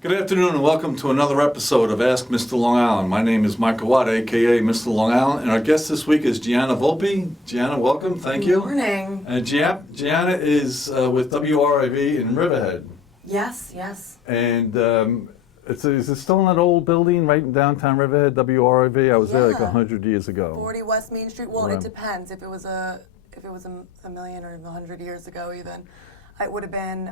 Good afternoon and welcome to another episode of Ask Mr. Long Island. My name is Michael Watt, aka Mr. Long Island, and our guest this week is Gianna Volpe. Gianna, welcome. Thank you. Good morning. Gianna is with WRIV in Riverhead. Yes. And is it still in that old building right in downtown Riverhead, WRIV? I was there like 100 years ago. 40 West Main Street. Well, Right. It depends. If it was a million or 100 years ago, even, it would have been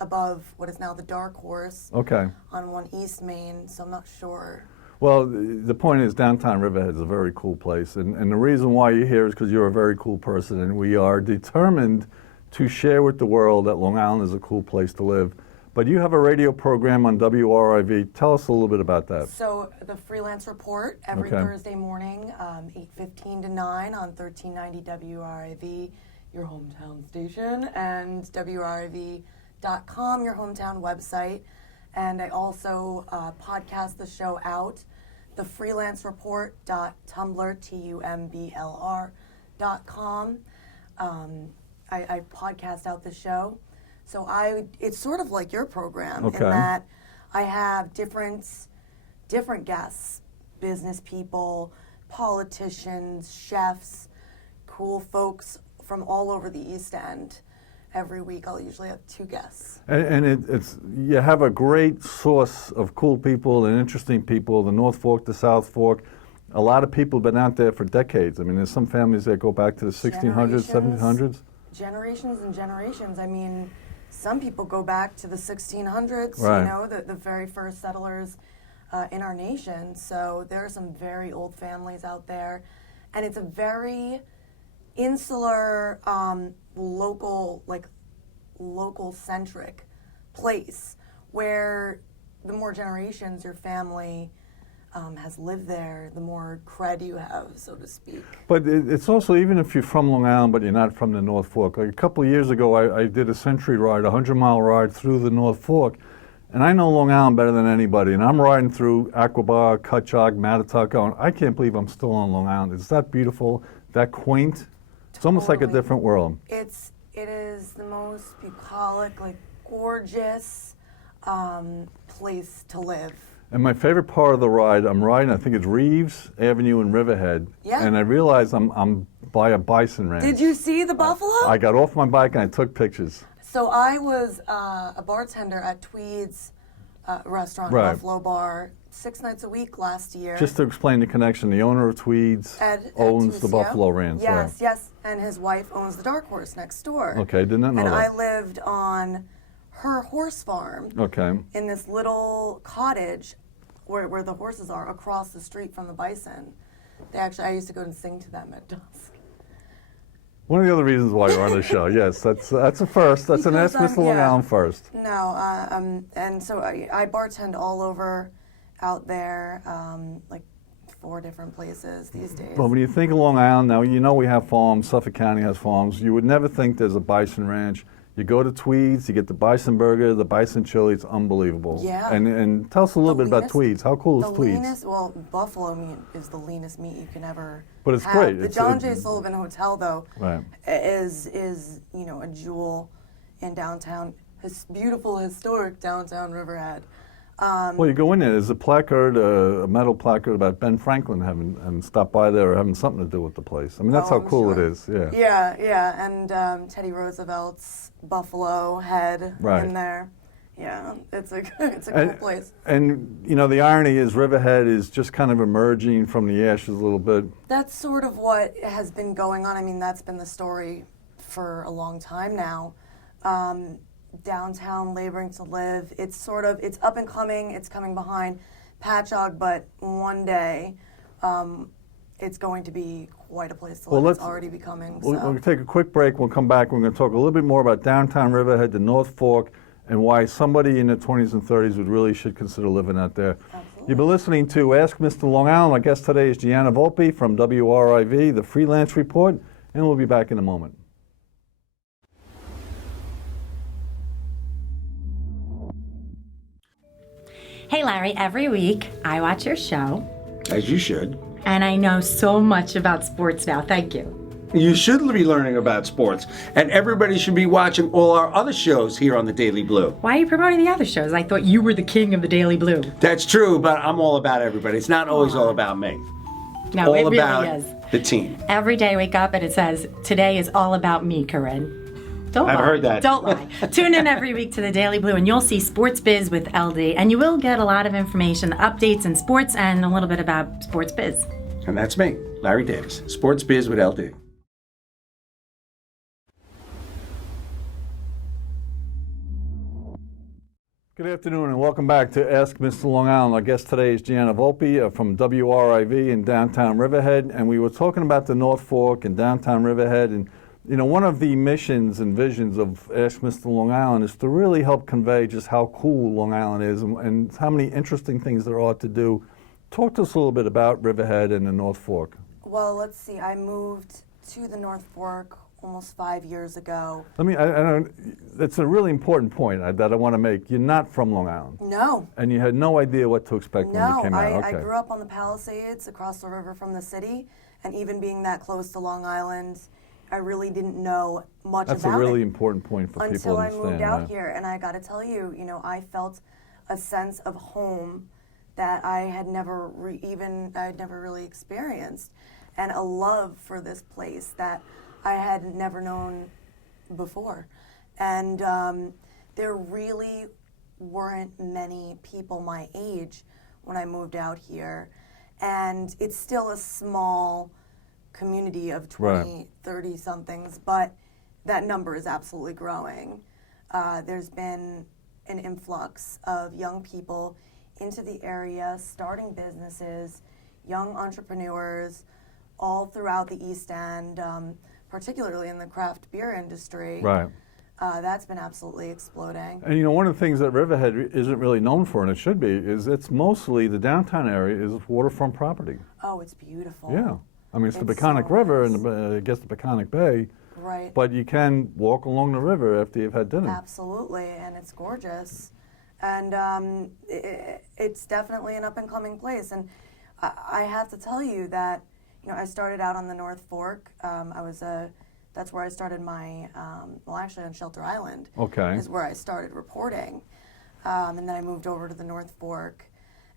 above what is now the Dark Horse. Okay. On 1 East Main. So I'm not sure. Well, the point is downtown Riverhead is a very cool place. And the reason why you're here is because you're a very cool person. And we are determined to share with the world that Long Island is a cool place to live. But you have a radio program on WRIV. Tell us a little bit about that. So the Freelance Report every Thursday morning, 8:15 to 9 on 1390 WRIV, your hometown station, and WRIV.com, your hometown website. And I also podcast the show out, thefreelancereport.tumblr, TUMBLR.com. I podcast out the show. So it's sort of like your program in that I have different guests, business people, politicians, chefs, cool folks from all over the East End. Every week I'll usually have 2 guests. And it's you have a great source of cool people and interesting people, the North Fork, the South Fork. A lot of people have been out there for decades. I mean, there's some families that go back to the 1600s, 1700s. Generations and generations. I mean, some people go back to the 1600s, right. You know, the very first settlers in our nation. So there are some very old families out there. And it's a very insular, local-centric place where the more generations your family has lived there, the more cred you have, so to speak. But it's also, even if you're from Long Island, but you're not from the North Fork. Like a couple of years ago, I did a century ride, a 100-mile ride through the North Fork, and I know Long Island better than anybody. And I'm riding through Aquabar, Cutchogue, Mattatuck, going, I can't believe I'm still on Long Island. It's that beautiful, that quaint. It's almost like a different world. It is the most bucolic, gorgeous place to live. And my favorite part of the ride, I'm riding, I think it's Reeves Avenue in Riverhead. Yeah. And I realized I'm by a bison ranch. Did you see the buffalo? I got off my bike and I took pictures. So I was a bartender at Tweed's restaurant, Right. Buffalo Bar, 6 nights a week last year. Just to explain the connection, the owner of Tweed's owns the Buffalo Ranch. Yes, yes. And his wife owns the Dark Horse next door. Okay, did not know and that. I lived on her horse farm in this little cottage where the horses are across the street from the bison. I used to go and sing to them at dusk. One of the other reasons why you're on the show, yes, that's a first. That's Because an Ask Mr. Long Island first. No, and so I bartend all over out there, 4 different places these days. Well, when you think of Long Island, now you know we have farms, Suffolk County has farms. You would never think there's a bison ranch. You go to Tweed's, you get the bison burger, the bison chili, it's unbelievable. Yeah. And tell us a little bit about Tweed's. How cool is Tweed's? Buffalo meat is the leanest meat you can ever But it's have. great. The John J. Sullivan Hotel, though, Right. is a jewel in downtown, beautiful, historic downtown Riverhead. Well, you go in there, there's a placard, a metal placard about Ben Franklin having stopped by there or having something to do with the place. I mean, that's how cool it is, yeah. Yeah, and Teddy Roosevelt's buffalo head in there. Yeah, it's a cool place. And, the irony is Riverhead is just kind of emerging from the ashes a little bit. That's sort of what has been going on. I mean, that's been the story for a long time now. Downtown, laboring to live. It's up and coming. It's coming behind Patchogue, but one day it's going to be quite a place to live. It's already becoming. We're going to take a quick break. We'll come back. We're going to talk a little bit more about downtown Riverhead, the North Fork, and why somebody in their 20s and 30s should consider living out there. Absolutely. You've been listening to Ask Mr. Long Island. My guest today is Gianna Volpe from WRIV, the Freelance Report, and we'll be back in a moment. Hey Larry, every week I watch your show. As you should. And I know so much about sports now. Thank you. You should be learning about sports, and everybody should be watching all our other shows here on the Daily Blue. Why are you promoting the other shows? I thought you were the king of the Daily Blue. That's true, but I'm all about everybody. It's not always all about me. No, it All really about is. the team. Every day I wake up and it says, today is all about me, Corinne. Don't I've lie. heard that. Don't lie. Tune in every week to the Daily Blue and you'll see Sports Biz with LD. And you will get a lot of information, updates in sports and a little bit about Sports Biz. And that's me, Larry Davis, Sports Biz with LD. Good afternoon and welcome back to Ask Mr. Long Island. Our guest today is Gianna Volpe from WRIV in downtown Riverhead, and we were talking about the North Fork and downtown Riverhead. And you know, one of the missions and visions of Ask Mr. Long Island is to really help convey just how cool Long Island is and how many interesting things there are to do. Talk to us a little bit about Riverhead and the North Fork. Well, let's see. I moved to the North Fork almost 5 years ago. I don't, that's a really important point that I want to make. You're not from Long Island. No. And you had no idea what to expect when you came out. No, I grew up on the Palisades across the river from the city, and even being that close to Long Island, I really didn't know much That's about a really it important point for people until to I understand. moved out here. And I got to tell you, I felt a sense of home that I had never really experienced, and a love for this place that I had never known before. And there really weren't many people my age when I moved out here. And it's still a small community of 20, 30 somethings, but that number is absolutely growing. There's been an influx of young people into the area, starting businesses, young entrepreneurs, all throughout the East End, particularly in the craft beer industry. Right. That's been absolutely exploding. And you know, one of the things that Riverhead isn't really known for, and it should be, is it's mostly the downtown area is waterfront property. Oh, it's beautiful. Yeah. I mean, it's the It's Peconic so River nice. and I guess the Peconic Bay, Right. but you can walk along the river after you've had dinner. Absolutely, and it's gorgeous. And it's definitely an up-and-coming place. And I have to tell you that, I started out on the North Fork. That's where I started my, actually on Shelter Island. Okay. Is where I started reporting. And then I moved over to the North Fork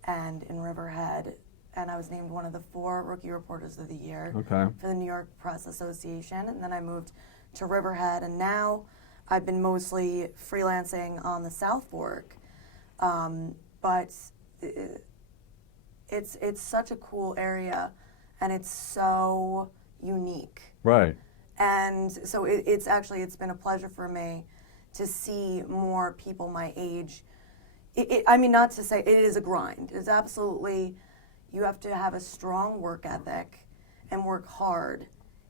and in Riverhead, and I was named one of the 4 Rookie Reporters of the Year Okay. for the New York Press Association. And then I moved to Riverhead, and now I've been mostly freelancing on the South Fork. But it's such a cool area, and it's so unique. Right. And so it's been a pleasure for me to see more people my age. Not to say it is a grind. It's absolutely, you have to have a strong work ethic and work hard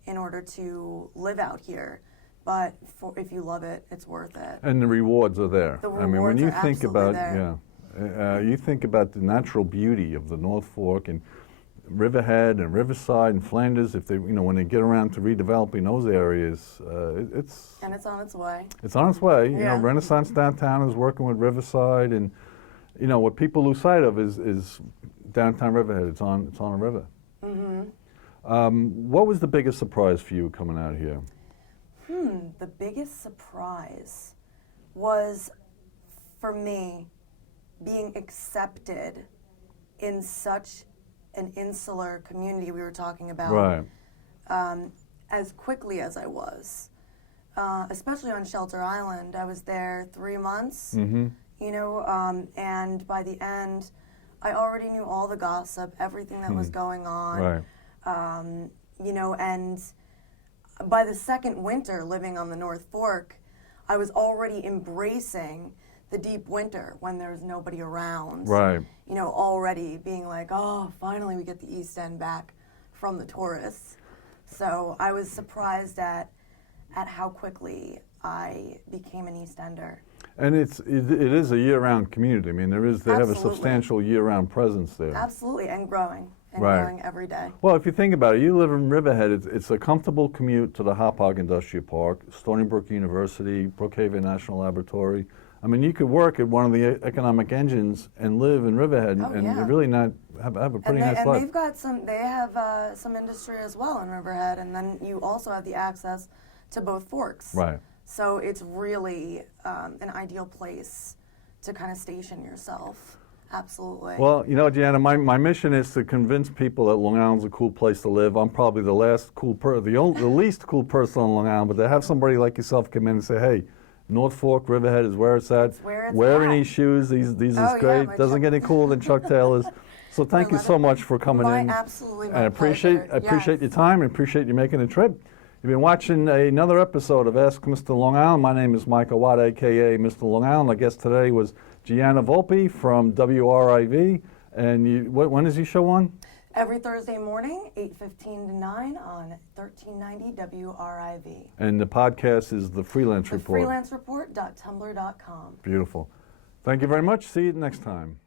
in order to live out here. But if you love it, it's worth it. And the rewards are there. The I mean, when rewards you are think absolutely about there. you think about the natural beauty of the North Fork and Riverhead and Riverside and Flanders. If they, when they get around to redeveloping those areas, it's on its way. It's on its way. Yeah. Renaissance Downtown is working with Riverside, and what people lose sight of is downtown Riverhead. It's on a river. Mm-hmm. What was the biggest surprise for you coming out here? The biggest surprise was, for me, being accepted in such an insular community we were talking about. Right. As quickly as I was. Especially on Shelter Island. I was there 3 months, Mm-hmm. and by the end, I already knew all the gossip, everything that was going on. Right. And by the second winter living on the North Fork, I was already embracing the deep winter when there's nobody around. Right. Already being like, oh, finally we get the East End back from the tourists. So I was surprised at how quickly I became an East Ender. And it is a year-round community. I mean, they have a Absolutely. substantial year-round presence there. Absolutely, and growing. And Right. growing every day. Well, if you think about it, you live in Riverhead. It's a comfortable commute to the Hop Industrial Park, Stony Brook University, Brookhaven National Laboratory. I mean, you could work at one of the economic engines and live in Riverhead and yeah. really not have a pretty nice and life. they've got they have some industry as well in Riverhead, and then you also have the access to both forks. Right. So it's really an ideal place to kind of station yourself. Absolutely. Well, you know, Gianna, my mission is to convince people that Long Island's a cool place to live. I'm probably the last cool the least cool person on Long Island, but to have somebody like yourself come in and say, hey, North Fork, Riverhead is where it's at. It's where it's Wearing at. these shoes, these Oh, is yeah, great. my Doesn't get any cooler than Chuck Taylor's. So thank you so much for coming in. Absolutely, I appreciate pleasure. your time and appreciate you making the trip. You've been watching another episode of Ask Mr. Long Island. My name is Michael Watt, a.k.a. Mr. Long Island. Our guest today was Gianna Volpe from WRIV. And when is your show on? Every Thursday morning, 8:15 to 9 on 1390 WRIV. And the podcast is The Freelance Report. TheFreelanceReport.tumblr.com. Beautiful. Thank you very much. See you next time.